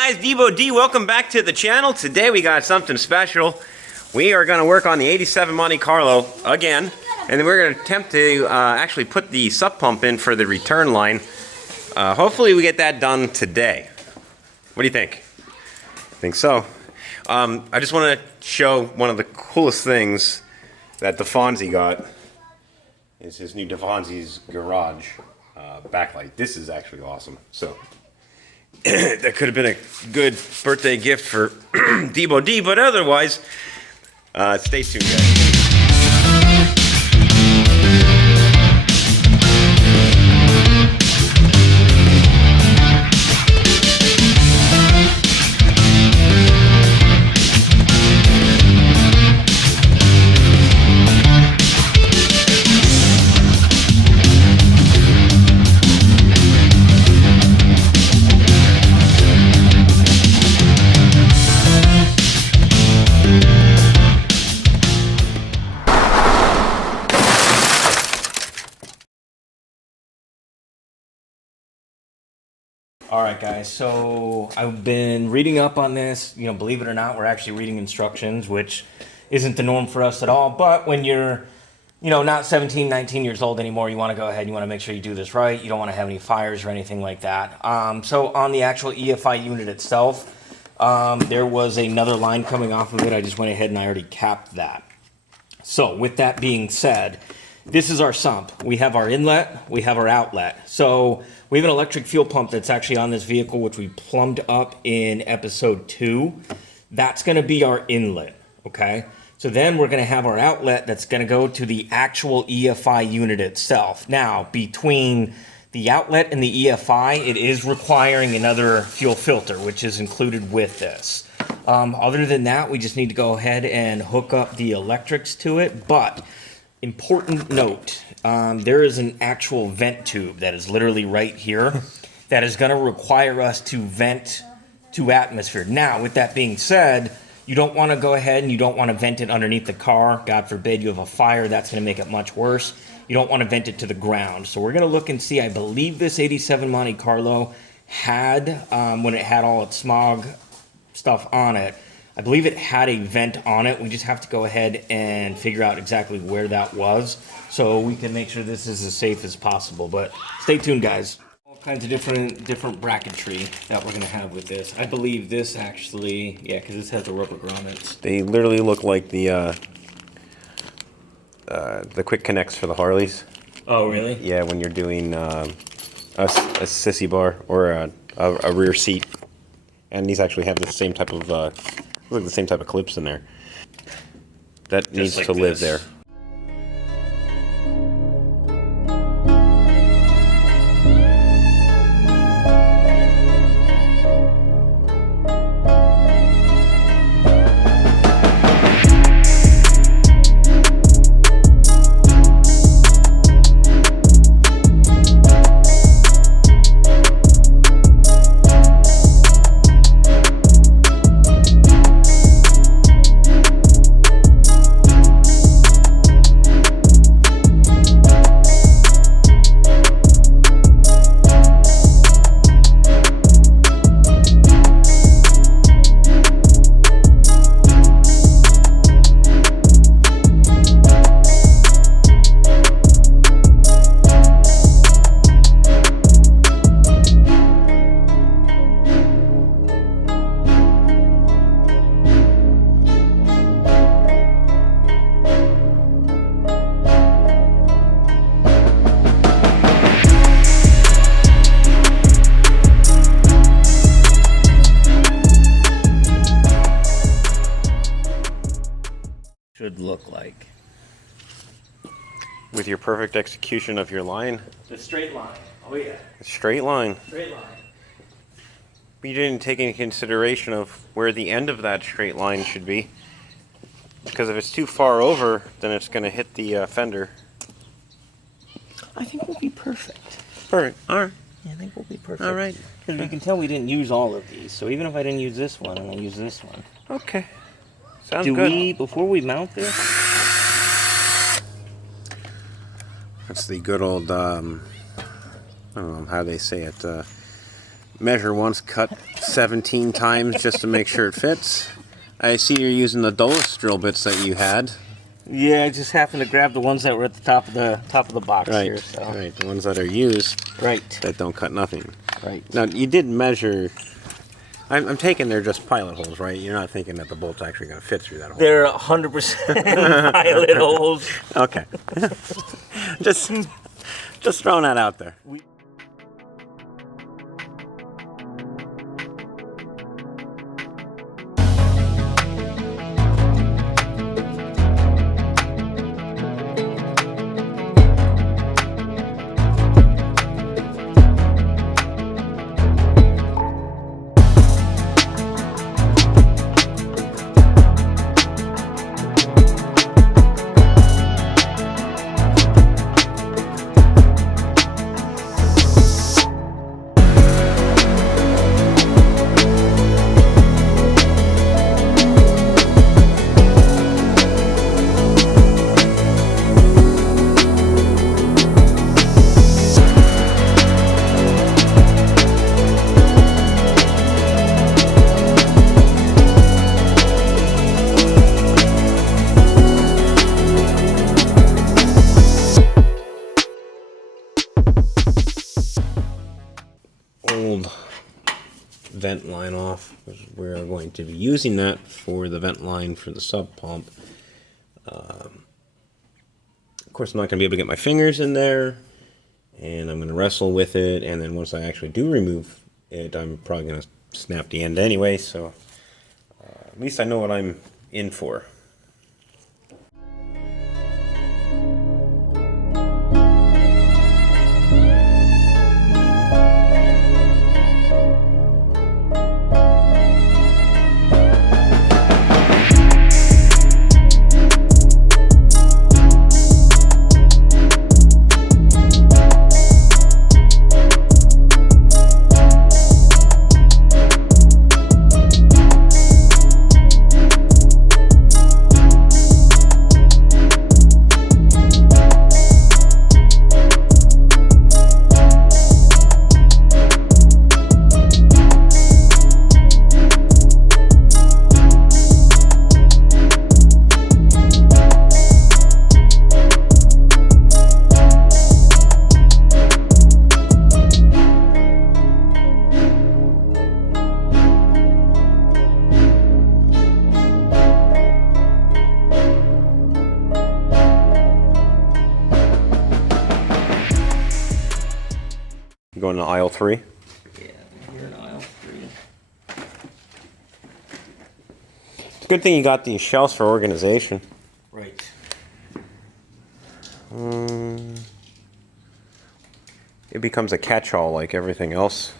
Guys, Debo D, welcome back to the channel. Today we got something special. We are going to work on the 87 Monte Carlo again, and then we're going to attempt to actually put the sump pump in for the return line. Hopefully we get that done today. What do you think? I think so. I just want to show one of the coolest things that DeFonzie got. Is his new DeFonzie's garage backlight. This is actually awesome. So that could have been a good birthday gift for Debo D, but otherwise, stay tuned, guys. Alright guys, so I've been reading up on this. Believe it or not, we're actually reading instructions, which isn't the norm for us at all. But when you're, not 17, 19 years old anymore, you want to go ahead and you want to make sure you do this right. You don't want to have any fires or anything like that. So on the actual EFI unit itself, there was another line coming off of it. I just went ahead and I already capped that. So with that being said, this is our sump. We have our inlet, we have our outlet. So we have an electric fuel pump that's actually on this vehicle, which we plumbed up in episode 2. That's gonna be our inlet, okay? So then we're gonna have our outlet that's gonna go to the actual EFI unit itself. Now, between the outlet and the EFI, it is requiring another fuel filter, which is included with this. Other than that, we just need to go ahead and hook up the electrics to it, but important note, there is an actual vent tube that is literally right here that is going to require us to vent to atmosphere. Now, with that being said, you don't want to go ahead and you don't want to vent it underneath the car. God forbid you have a fire, that's going to make it much worse. You don't want to vent it to the ground. So we're going to look and see. I believe this 87 Monte Carlo had, when it had all its smog stuff on it, I believe it had a vent on it. We just have to go ahead and figure out exactly where that was so we can make sure this is as safe as possible. But stay tuned, guys. All kinds of different bracketry that we're going to have with this. I believe this actually, yeah, because this has the rubber grommets. They literally look like the quick connects for the Harleys. Oh, really? Yeah, when you're doing a sissy bar or a rear seat. And these actually have the same type of look, the same type of clips in there. That just needs like to live there. Should look like. With your perfect execution of your line. The straight line. Oh yeah. A straight line. Straight line. But you didn't take into consideration of where the end of that straight line should be. Because if it's too far over, then it's going to hit the fender. I think we'll be perfect. Perfect. All right. Yeah, I think we'll be perfect. All right. Because we can tell we didn't use all of these. So even if I didn't use this one, I'm going to use this one. Okay. Sounds Do good. we, before we mount this? That's the good old, I don't know how they say it, measure once, cut 17 times just to make sure it fits. I see you're using the dullest drill bits that you had. Yeah, I just happened to grab the ones that were at the top of the box Right, here. So. right, the ones that are used. Right. That don't cut nothing. Right. Now you did measure. I'm taking they're just pilot holes, right? You're not thinking that the bolt's actually going to fit through that hole. They're 100% pilot holes. Okay. just throwing that out there. Old vent line off. We're going to be using that for the vent line for the sub pump. Of course, I'm not going to be able to get my fingers in there, and I'm going to wrestle with it, and then once I actually do remove it, I'm probably going to snap the end anyway, so at least I know what I'm in for. Going to aisle 3. Yeah, you're in aisle 3. It's a good thing you got these shelves for organization. Right. It becomes a catch-all like everything else.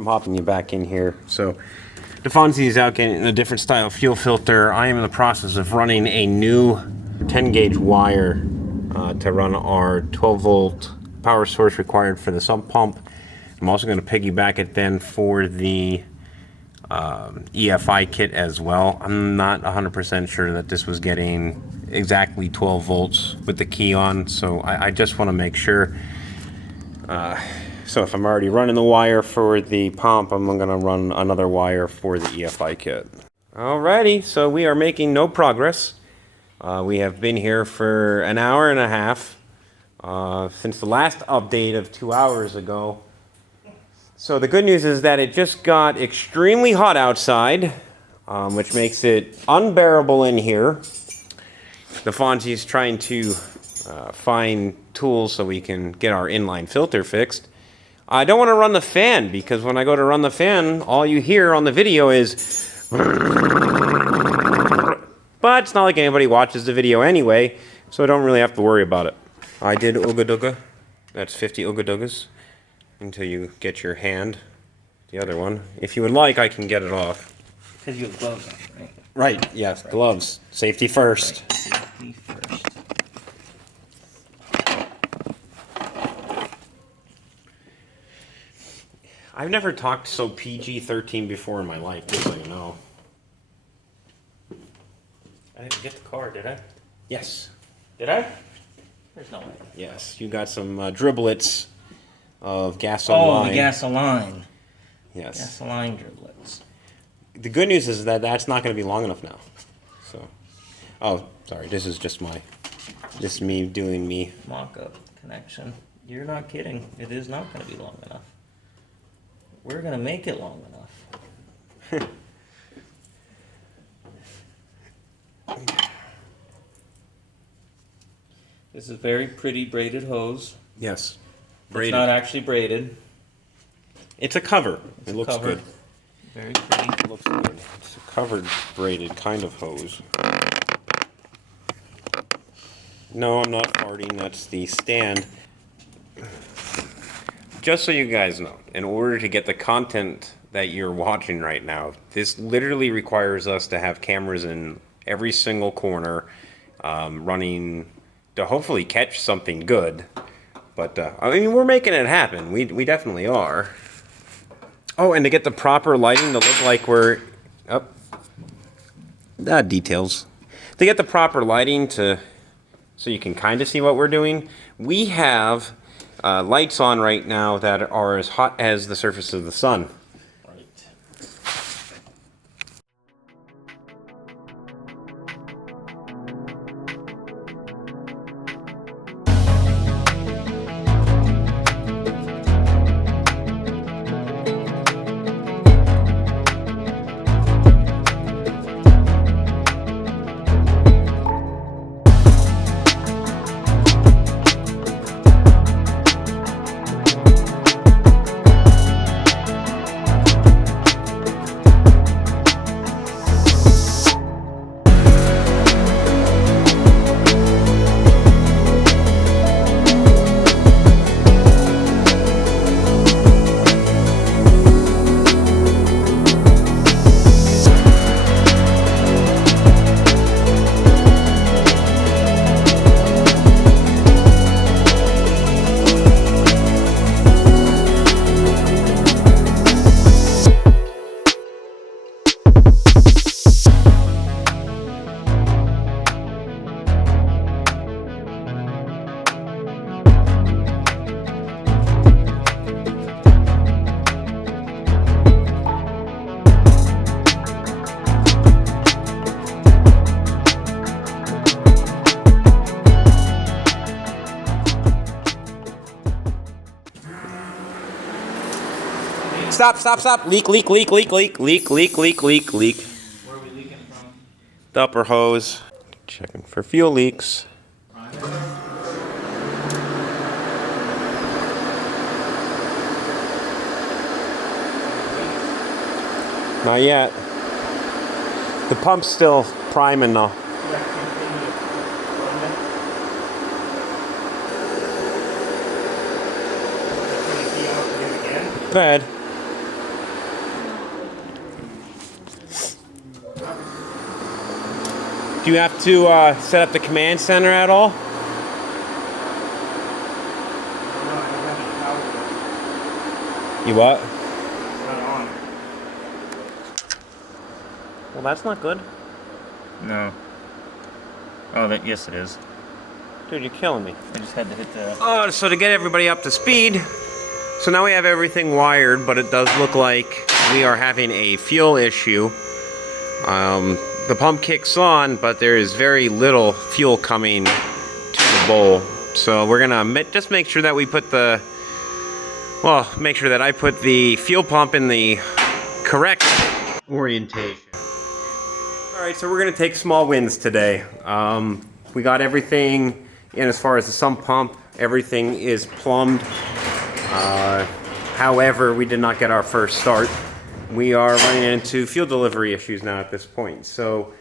I'm hopping you back in here. So DeFonzie is out getting a different style fuel filter. I am in the process of running a new 10 gauge wire to run our 12 volt power source required for the sump pump. I'm also going to piggyback it then for the EFI kit as well. I'm not 100% sure that this was getting exactly 12 volts with the key on, so I just want to make sure. So if I'm already running the wire for the pump, I'm going to run another wire for the EFI kit. Alrighty, so we are making no progress. We have been here for an hour and a half since the last update of 2 hours ago. So the good news is that it just got extremely hot outside, which makes it unbearable in here. DeFonzie's trying to find tools so we can get our inline filter fixed. I don't want to run the fan because when I go to run the fan, all you hear on the video is... But it's not like anybody watches the video anyway, so I don't really have to worry about it. I did Ooga Dooga. That's 50 Ooga Doogas until you get your hand, the other one. If you would like, I can get it off. Because you have gloves on, right? Right, yes, right. Gloves. Safety first. Right. Safety first. I've never talked so PG-13 before in my life, just so you know. I didn't get the car, did I? Yes. Did I? There's no way. Yes, you got some driblets of gasoline. Oh, the gasoline. Yes. Gasoline driblets. The good news is that that's not going to be long enough now. So, oh, sorry, this is just me doing me. Mock-up connection. You're not kidding. It is not going to be long enough. We're going to make it long enough. This is very pretty braided hose. Yes. Braided. It's not actually braided. It's a cover. It's it looks cover. good. Very pretty. It looks good. It's a covered braided kind of hose. No, I'm not farting. That's the stand. Just so you guys know, in order to get the content that you're watching right now, this literally requires us to have cameras in every single corner, running to hopefully catch something good. But, I mean, we're making it happen. We definitely are. Oh, and to get the proper lighting to look like we're... Oh. Details. To get the proper lighting so you can kind of see what we're doing, we have lights on right now that are as hot as the surface of the sun. Right. Stop. Leak. Where are we leaking from? The upper hose. Checking for fuel leaks. Not yet. The pump's still priming though. Go ahead. Do you have to set up the command center at all? You what? Well, that's not good. No. Oh, yes it is. Dude, you're killing me. I just had to hit the... So to get everybody up to speed, so now we have everything wired, but it does look like we are having a fuel issue. The pump kicks on, but there is very little fuel coming to the bowl. So we're gonna just make sure that we put make sure that I put the fuel pump in the correct orientation. Alright, so we're gonna take small wins today. We got everything in as far as the sump pump. Everything is plumbed. However, we did not get our first start. We are running into fuel delivery issues now at this point. So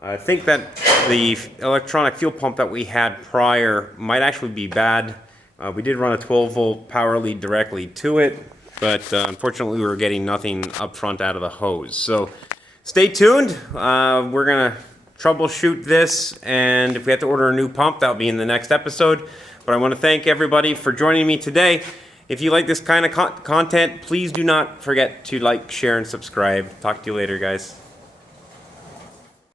I think that the electronic fuel pump that we had prior might actually be bad. We did run a 12-volt power lead directly to it, but unfortunately we were getting nothing up front out of the hose. So stay tuned. We're gonna troubleshoot this, and if we have to order a new pump, that'll be in the next episode. But I want to thank everybody for joining me today. If you like this kind of content, please do not forget to like, share, and subscribe. Talk to you later, guys.